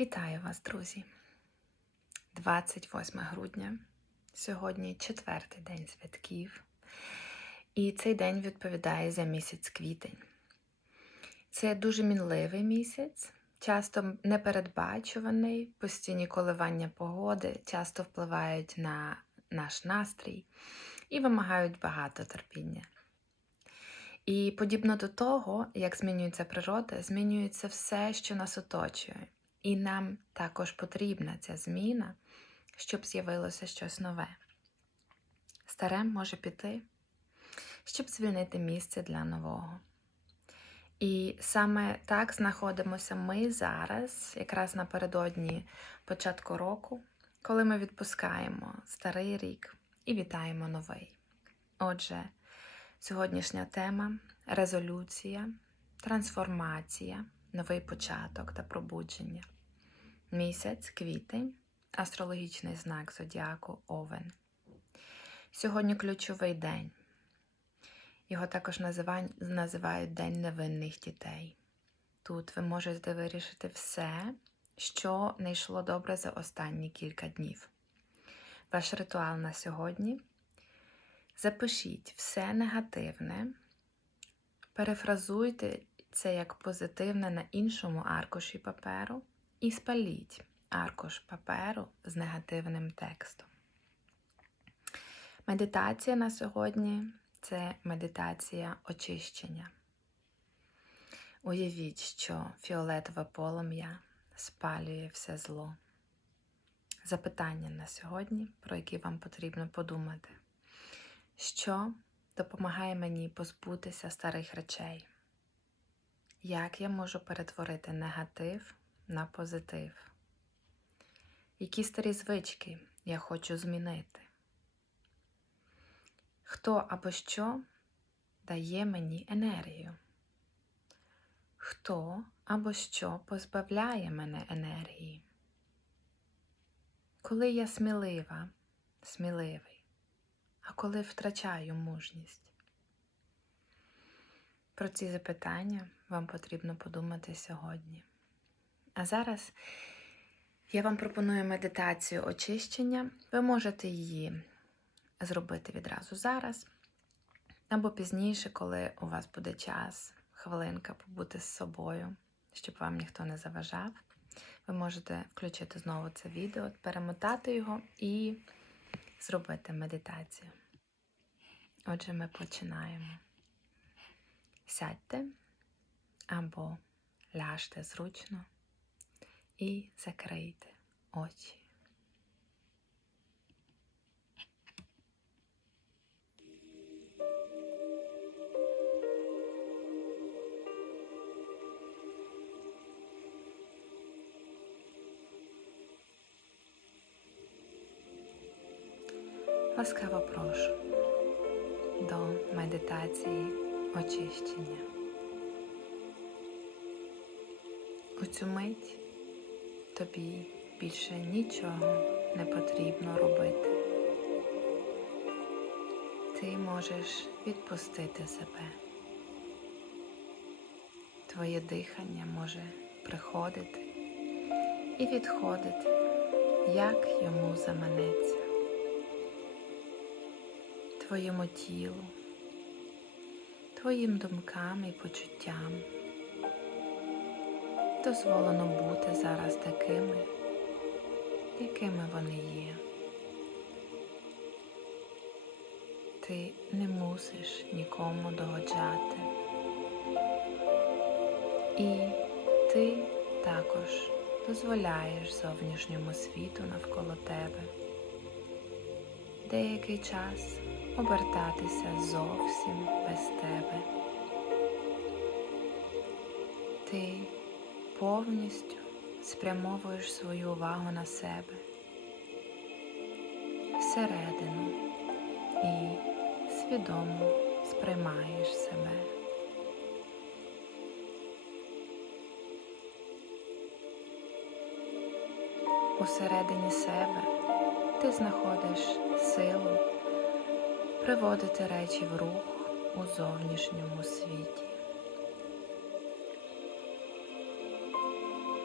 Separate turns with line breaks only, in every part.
Вітаю вас, друзі! 28 грудня. Сьогодні четвертий день святків, і цей день відповідає за місяць квітень. Це дуже мінливий місяць, часто непередбачуваний, постійні коливання погоди часто впливають на наш настрій і вимагають багато терпіння. І подібно до того, як змінюється природа, змінюється все, що нас оточує. І нам також потрібна ця зміна, щоб з'явилося щось нове. Старе може піти, щоб звільнити місце для нового. І саме так знаходимося ми зараз, якраз напередодні початку року, коли ми відпускаємо старий рік і вітаємо новий. Отже, сьогоднішня тема резолюція, трансформація, новий початок та пробудження. Місяць, квітень, астрологічний знак зодіаку Овен. Сьогодні ключовий день. Його також називають, День невинних дітей. Тут ви можете вирішити все, що не йшло добре за останні кілька днів. Ваш ритуал на сьогодні. Запишіть все негативне, перефразуйте це як позитивне на іншому аркуші паперу і спаліть аркуш паперу з негативним текстом. Медитація на сьогодні це медитація очищення. Уявіть, що фіолетове полум'я спалює все зло. Запитання на сьогодні, про які вам потрібно подумати, що допомагає мені позбутися старих речей? Як я можу перетворити негатив на позитив? Які старі звички я хочу змінити? Хто або що дає мені енергію? Хто або що позбавляє мене енергії? Коли я смілива, сміливий, а коли втрачаю мужність? Про ці запитання вам потрібно подумати сьогодні. А зараз я вам пропоную медитацію очищення. Ви можете її зробити відразу зараз, або пізніше, коли у вас буде час, хвилинка побути з собою, щоб вам ніхто не заважав. Ви можете включити знову це відео, перемотати його і зробити медитацію. Отже, ми починаємо. Сядьте або ляжте зручно і закрийте очі. Ласкаво прошу до медитації очищення. У цю мить тобі більше нічого не потрібно робити. Ти можеш відпустити себе. Твоє дихання може приходити і відходити, як йому заманеться. Твоєму тілу, твоїм думкам і почуттям дозволено бути зараз такими, якими вони є. Ти не мусиш нікому догоджати. І ти також дозволяєш зовнішньому світу навколо тебе деякий час обертатися зовсім без тебе. Ти повністю спрямовуєш свою увагу на себе всередину і свідомо сприймаєш себе. Усередині себе ти знаходиш силу приводити речі в рух у зовнішньому світі.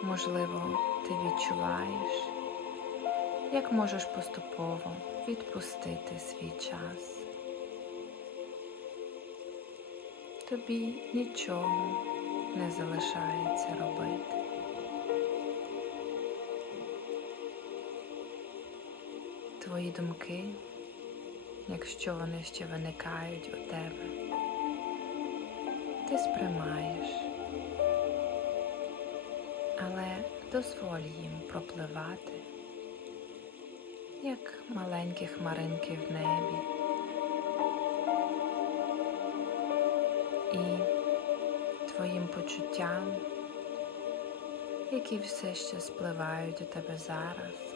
Можливо, ти відчуваєш, як можеш поступово відпустити свій час. Тобі нічого не залишається робити. Твої думки, якщо вони ще виникають у тебе, ти сприймаєш, але дозволь їм пропливати, як маленькі хмаринки в небі. І твоїм почуттям, які все ще спливають у тебе зараз,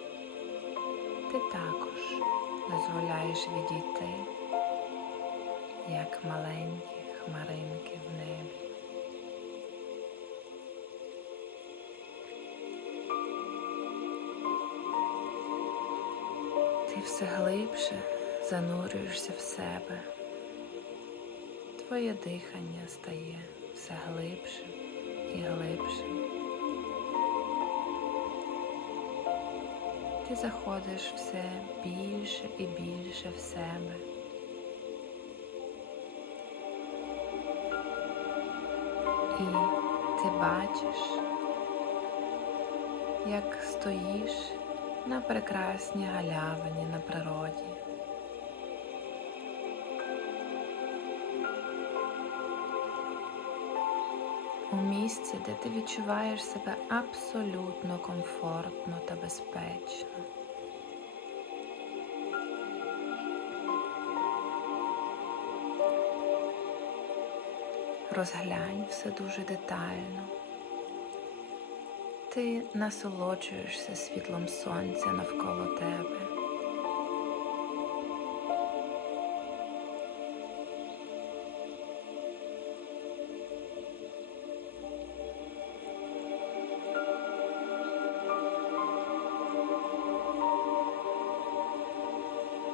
ти також дозволяєш відійти, як маленькі хмаринки в небі. Все глибше занурюєшся в себе. Твоє дихання стає все глибшим і глибшим. Ти заходиш все більше і більше в себе. І ти бачиш, як стоїш на прекрасній галявині на природі. У місці, де ти відчуваєш себе абсолютно комфортно та безпечно. Розглянь все дуже детально. Ти насолоджуєшся світлом сонця навколо тебе.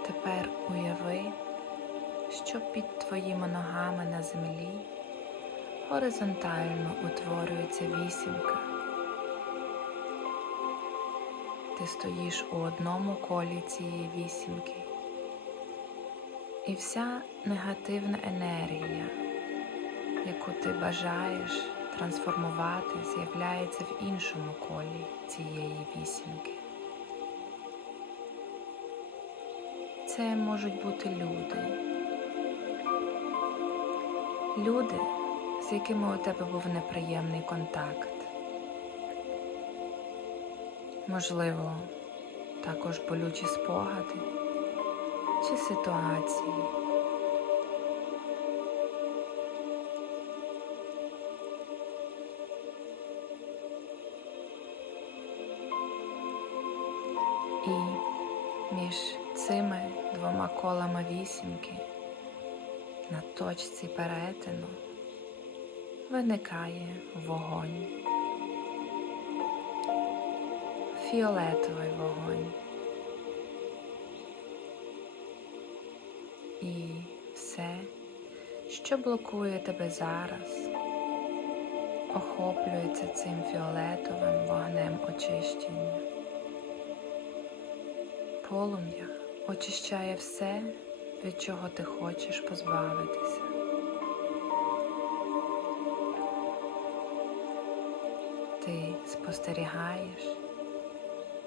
Тепер уяви, що під твоїми ногами на землі горизонтально утворюється вісімка. Ти стоїш у одному колі цієї вісімки, і вся негативна енергія, яку ти бажаєш трансформувати, з'являється в іншому колі цієї вісімки. Це можуть бути люди. Люди, з якими у тебе був неприємний контакт. Можливо, також болючі спогади чи ситуації. І між цими двома колами вісімки на точці перетину виникає вогонь. Фіолетовий вогонь. І все, що блокує тебе зараз, охоплюється цим фіолетовим вогнем очищення. Полум'я очищає все, від чого ти хочеш позбавитися. Ти спостерігаєш,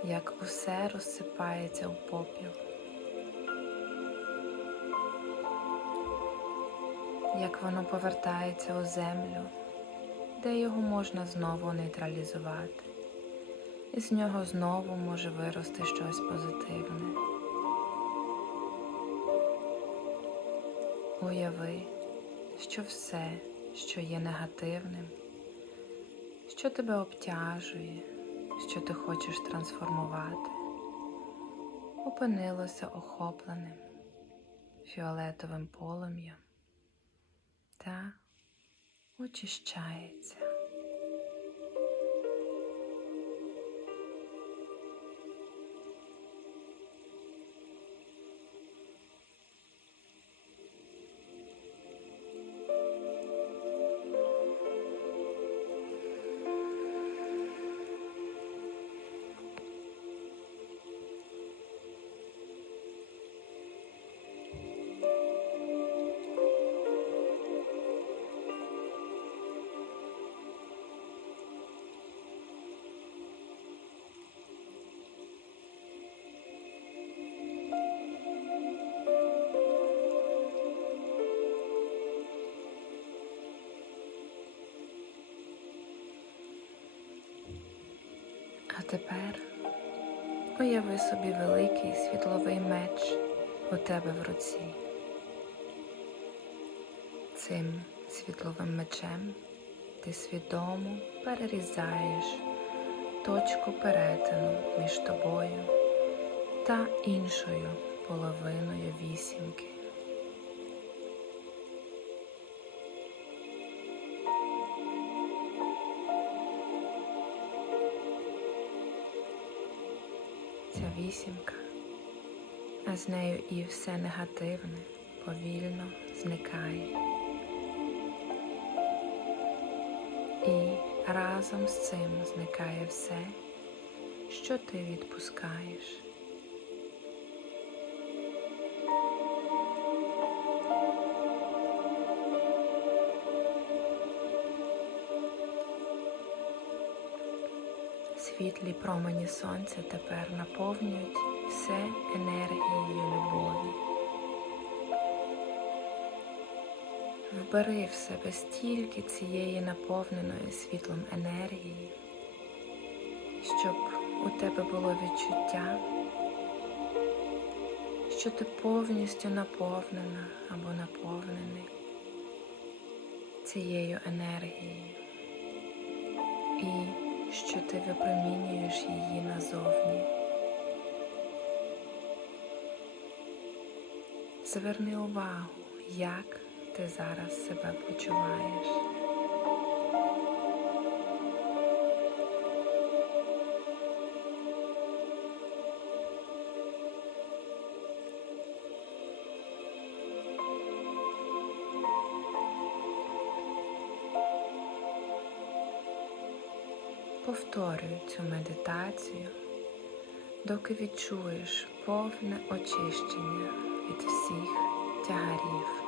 як усе розсипається у попіл, як воно повертається у землю, де його можна знову нейтралізувати, і з нього знову може вирости щось позитивне. Уяви, що все, що є негативним, що тебе обтяжує, що ти хочеш трансформувати, опинилося охопленим фіолетовим полум'ям та очищається. Тепер уяви собі великий світловий меч у тебе в руці. Цим світловим мечем ти свідомо перерізаєш точку перетину між тобою та іншою половиною вісімки. Вісімка, а з нею і все негативне повільно зникає. І разом з цим зникає все, що ти відпускаєш. Світлі промені сонця тепер наповнюють все енергією любові. Вбери в себе стільки цієї наповненої світлом енергії, щоб у тебе було відчуття, що ти повністю наповнена або наповнений цією енергією і що ти випромінюєш її назовні. Зверни увагу, як ти зараз себе почуваєш. Повторюй цю медитацію, доки відчуєш повне очищення від всіх тягарів.